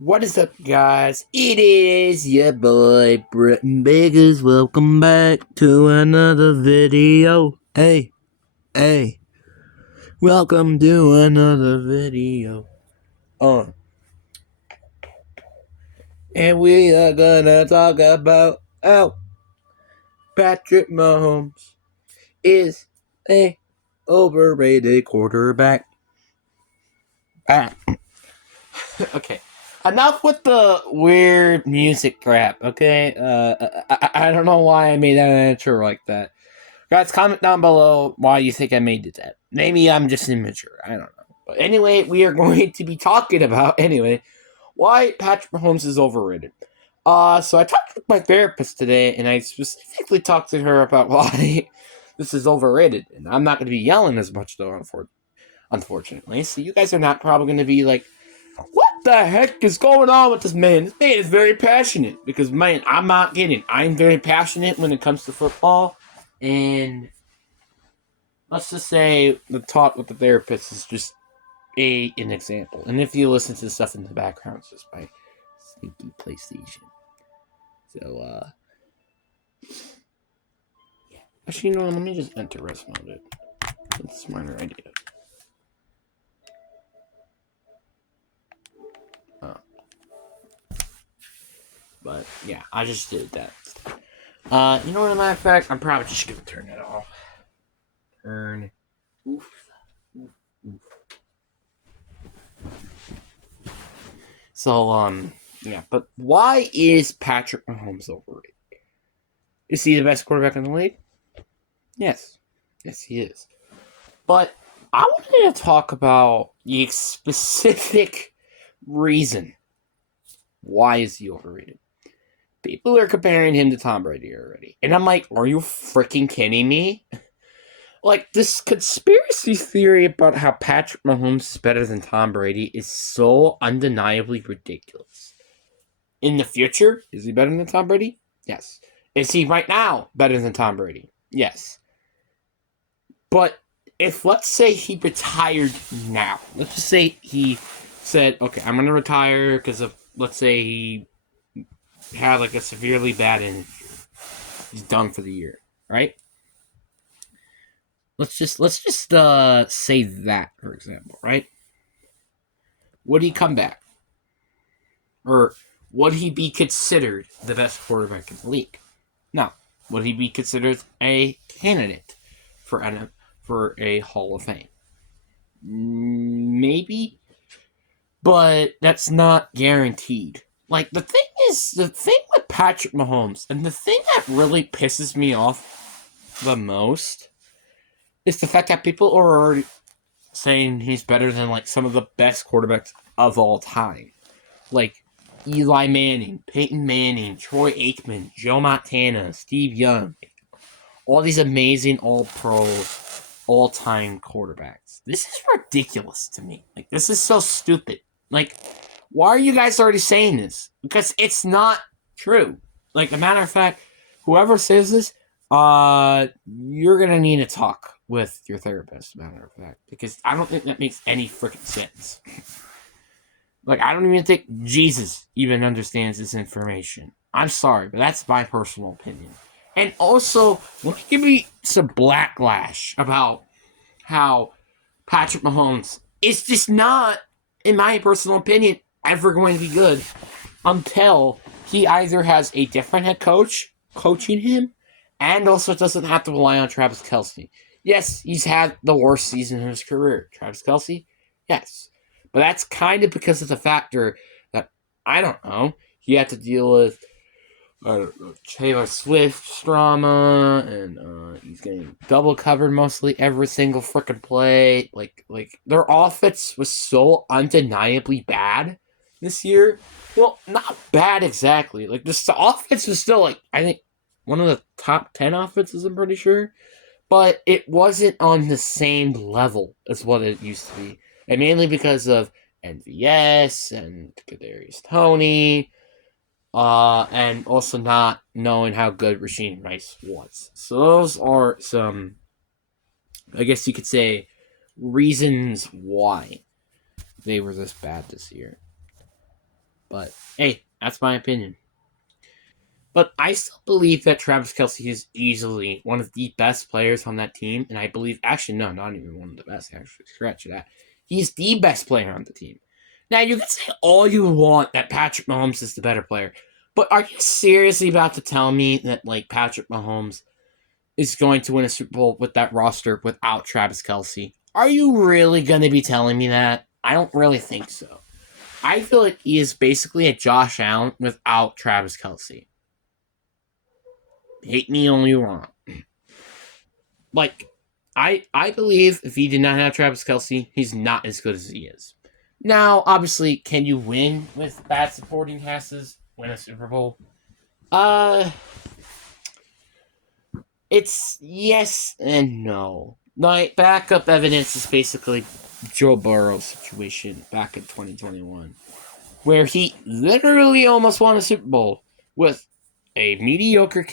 What is up, guys? It is your boy, Britton Biggers. Welcome back to another video. Hey, welcome to another video. And we are gonna talk about how Patrick Mahomes is a overrated quarterback. Ah, okay. Enough with the weird music crap, okay? I don't know why I made that intro like that. Guys, comment down below why you think I made it that. Maybe I'm just immature. I don't know. But anyway, we are going to be talking about, why Patrick Mahomes is overrated. So I talked with my therapist today, and I specifically talked to her about why this is overrated. And I'm not going to be yelling as much, though, unfortunately. So you guys are not probably going to be like, what the heck is going on with this man? This man is very passionate. Because, man, I'm not kidding. I'm very passionate when it comes to football. And let's just say the talk with the therapist is just an example. And if you listen to the stuff in the background, it's just my sneaky PlayStation. So, yeah. Actually, you know what? Let me just enter rest mode. That's a smarter idea. Oh. But, yeah, I just did that. You know what, as a matter of fact, I'm probably just going to turn it off. Turn. Oof. So, yeah, but why is Patrick Mahomes overrated? Is he the best quarterback in the league? Yes. Yes, he is. But I wanted to talk about the specific reason why is he overrated. People are comparing him to Tom Brady already. And I'm like, are you freaking kidding me? Like, this conspiracy theory about how Patrick Mahomes is better than Tom Brady is so undeniably ridiculous. In the future, is he better than Tom Brady? Yes. Is he right now better than Tom Brady? Yes. But if, let's say, he retired now, let's just say he said, okay, I'm going to retire because of, let's say, he had like a severely bad injury. He's done for the year, right? Let's just say that, for example, right? Would he come back? Or would he be considered the best quarterback in the league? No. Would he be considered a candidate for a Hall of Fame? Maybe, but that's not guaranteed. Like, the thing with Patrick Mahomes, and the thing that really pisses me off the most is the fact that people are already saying he's better than, like, some of the best quarterbacks of all time. Like, Eli Manning, Peyton Manning, Troy Aikman, Joe Montana, Steve Young. All these amazing all-pro, all-time quarterbacks. This is ridiculous to me. Like, this is so stupid. Like, why are you guys already saying this? Because it's not true. Like, a matter of fact, whoever says this, you're gonna need to talk with your therapist, matter of fact. Because I don't think that makes any freaking sense. Like, I don't even think Jesus even understands this information. I'm sorry, but that's my personal opinion. And also, let me give me some backlash about how Patrick Mahomes is just not, in my personal opinion, ever going to be good until he either has a different head coach coaching him and also doesn't have to rely on Travis Kelce. Yes, he's had the worst season of his career. Travis Kelce? Yes. But that's kind of because of the factor that, I don't know, he had to deal with Taylor Swift drama, and he's getting double covered mostly every single freaking play. Like their offense was so undeniably bad this year. Well, not bad exactly. Like the offense was still, like, I think one of the top 10 offenses. I'm pretty sure, but it wasn't on the same level as what it used to be, and mainly because of NVS and Kadarius Toney. And also not knowing how good Rasheen Rice was. So those are some, I guess you could say, reasons why they were this bad this year. But hey, that's my opinion. But I still believe that Travis Kelce is easily one of the best players on that team. And I believe, actually, no, not even one of the best, actually. Scratch that. He's the best player on the team. Now, you can say all you want that Patrick Mahomes is the better player. But are you seriously about to tell me that, like, Patrick Mahomes is going to win a Super Bowl with that roster without Travis Kelce? Are you really going to be telling me that? I don't really think so. I feel like he is basically a Josh Allen without Travis Kelce. Hate me all you want. Like, I believe if he did not have Travis Kelce, he's not as good as he is. Now, obviously, can you win with bad supporting casts? Win a Super Bowl? Uh, it's yes and no. My backup evidence is basically Joe Burrow's situation back in 2021, where he literally almost won a Super Bowl with a mediocre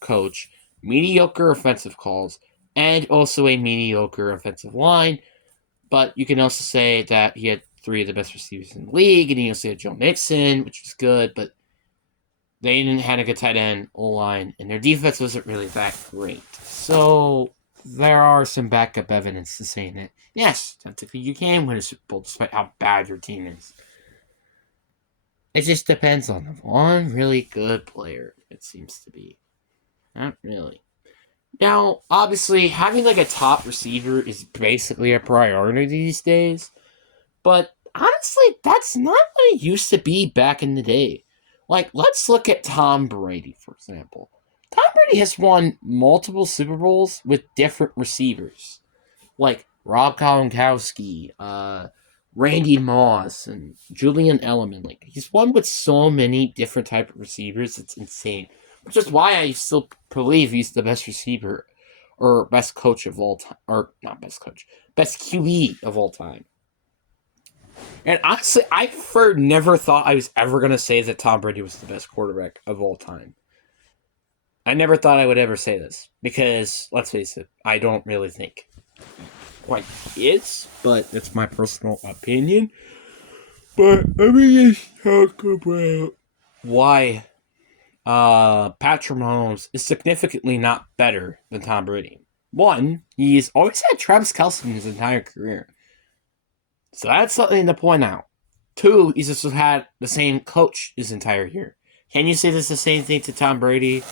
coach, mediocre offensive calls, and also a mediocre offensive line. But you can also say that he had three of the best receivers in the league, and he also had Joe Mixon, which was good, but they didn't have a good tight end, O-line, and their defense wasn't really that great. So there are some backup evidence to saying that, yes, technically you can win a Super Bowl despite how bad your team is. It just depends on the one really good player, it seems to be. Not really. Now, obviously, having like a top receiver is basically a priority these days, but honestly, that's not what it used to be back in the day. Like, let's look at Tom Brady, for example. Tom Brady has won multiple Super Bowls with different receivers, like Rob Gronkowski, Randy Moss, and Julian Edelman. Like, he's won with so many different type of receivers, it's insane. Which is why I still believe he's the best receiver or best coach of all time, or not best coach, best QB of all time. And honestly, never thought I was ever going to say that Tom Brady was the best quarterback of all time. I never thought I would ever say this because, let's face it, I don't really think quite is, but that's my personal opinion. But let me just talk about why Patrick Mahomes is significantly not better than Tom Brady. One, he's always had Travis Kelce in his entire career. So that's something to point out. Two, he's just had the same coach his entire year. Can you say this the same thing to Tom Brady?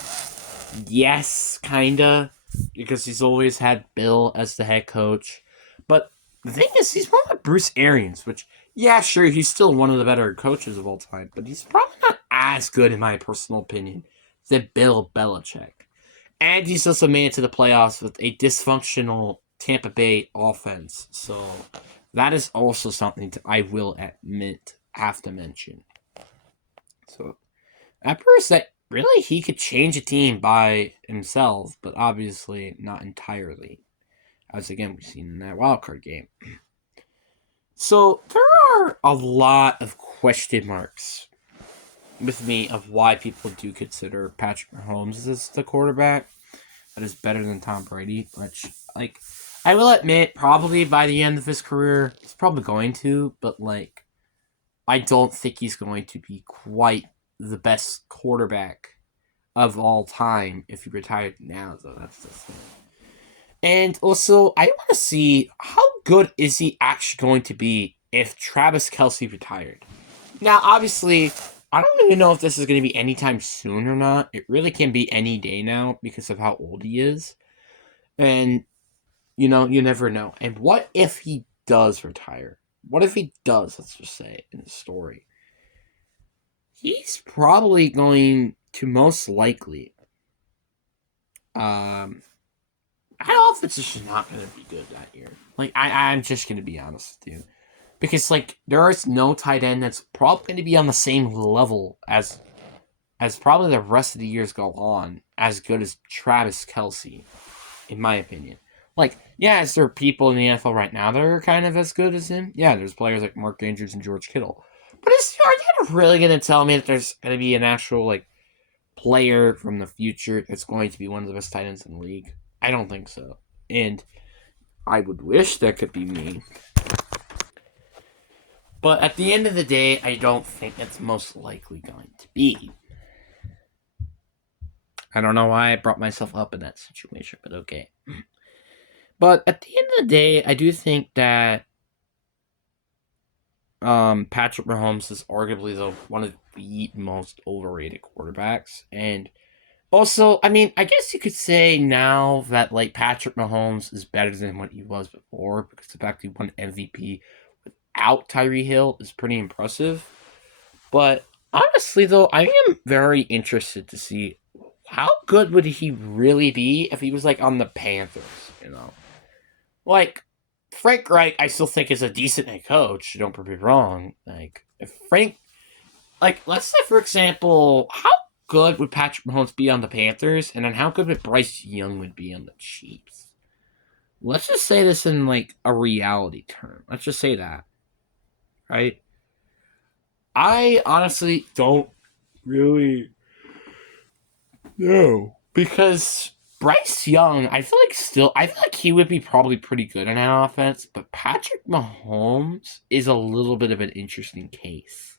Yes, kinda. Because he's always had Bill as the head coach. But the thing is, he's more like Bruce Arians, which, yeah, sure, he's still one of the better coaches of all time, but he's probably not as good, in my personal opinion, than Bill Belichick. And he's also made it to the playoffs with a dysfunctional Tampa Bay offense. So that is also something that I will have to mention. So that proves that really he could change a team by himself, but obviously not entirely. As again, we've seen in that wildcard game. So there are a lot of question marks with me of why people do consider Patrick Mahomes as the quarterback that is better than Tom Brady, which, like, I will admit, probably by the end of his career, he's probably going to, but, like, I don't think he's going to be quite the best quarterback of all time if he retired now, though. That's the thing. And also, I want to see how good is he actually going to be if Travis Kelce retired. Now, obviously, I don't even know if this is going to be anytime soon or not. It really can be any day now because of how old he is. And, you never know. And what if he does retire? What if he does, let's just say, in the story? He's probably going to most likely, our offense is just not going to be good that year. Like, I'm just going to be honest with you. Because, like, there is no tight end that's probably going to be on the same level as probably the rest of the years go on, as good as Travis Kelce, in my opinion. Like, yeah, is there people in the NFL right now that are kind of as good as him? Yeah, there's players like Mark Andrews and George Kittle. But are you really going to tell me that there's going to be an actual, like, player from the future that's going to be one of the best tight ends in the league? I don't think so. And I would wish that could be me. But at the end of the day, I don't think it's most likely going to be. I don't know why I brought myself up in that situation, but okay. But at the end of the day, I do think that Patrick Mahomes is arguably one of the most overrated quarterbacks. And also, I mean, I guess you could say now that like Patrick Mahomes is better than what he was before because the fact he won MVP without Tyree Hill is pretty impressive. But honestly, though, I am very interested to see how good would he really be if he was like on the Panthers. Like Frank Reich, I still think is a decent head coach. Don't get me wrong. Like if Frank, like let's say for example, how good would Patrick Mahomes be on the Panthers, and then how good would Bryce Young would be on the Chiefs? Let's just say this in like a reality term. Let's just say that, right? I honestly don't really know because Bryce Young, I feel like he would be probably pretty good in that offense, but Patrick Mahomes is a little bit of an interesting case.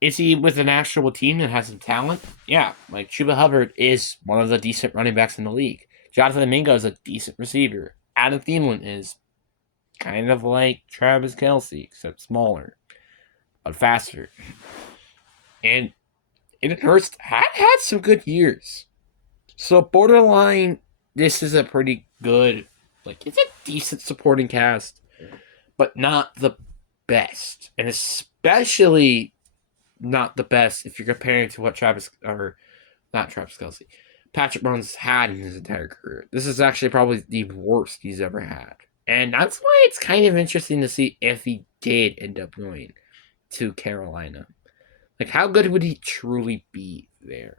Is he with an actual team that has some talent? Yeah, like Chuba Hubbard is one of the decent running backs in the league. Jonathan Mingo is a decent receiver. Adam Thielen is kind of like Travis Kelce, except smaller, but faster. And it Hurst had some good years. So borderline, this is a pretty good, like it's a decent supporting cast, but not the best, and especially not the best if you're comparing to what Travis Kelsey, Patrick Mahomes had in his entire career. This is actually probably the worst he's ever had, and that's why it's kind of interesting to see if he did end up going to Carolina. Like, how good would he truly be there?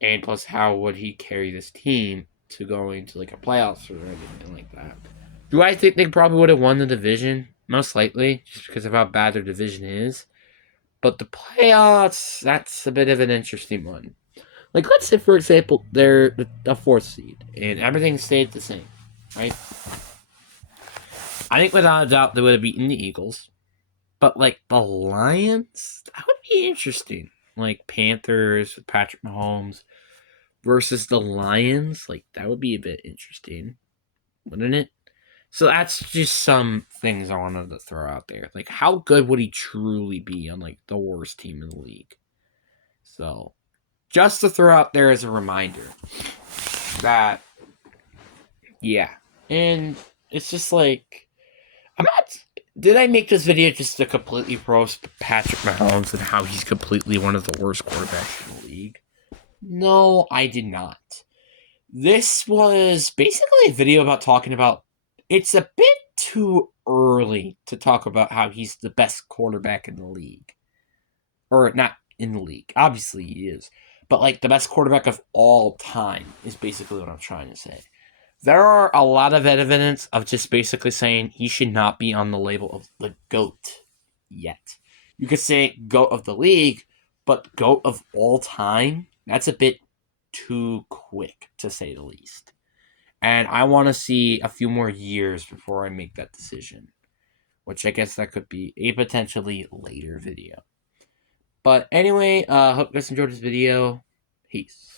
And plus, how would he carry this team to going to like a playoffs or anything like that? Do I think they probably would have won the division? Most likely, just because of how bad their division is. But the playoffs, that's a bit of an interesting one. Like, let's say, for example, they're the fourth seed and everything stayed the same, right? I think without a doubt they would have beaten the Eagles. But, like, the Lions, that would be interesting. Like, Panthers with Patrick Mahomes versus the Lions, like that would be a bit interesting, wouldn't it? So that's just some things I wanted to throw out there. Like, how good would he truly be on like the worst team in the league? So, just to throw out there as a reminder that, yeah, and it's just like I'm not. Did I make this video just to completely roast Patrick Mahomes and how he's completely one of the worst quarterbacks in the league? No, I did not. This was basically a video about talking about it's a bit too early to talk about how he's the best quarterback in the league. Or not in the league. Obviously he is. But like the best quarterback of all time is basically what I'm trying to say. There are a lot of evidence of just basically saying he should not be on the label of the GOAT yet. You could say GOAT of the league, but GOAT of all time, that's a bit too quick, to say the least. And I want to see a few more years before I make that decision, which I guess that could be a potentially later video. But anyway, hope you guys enjoyed this video. Peace.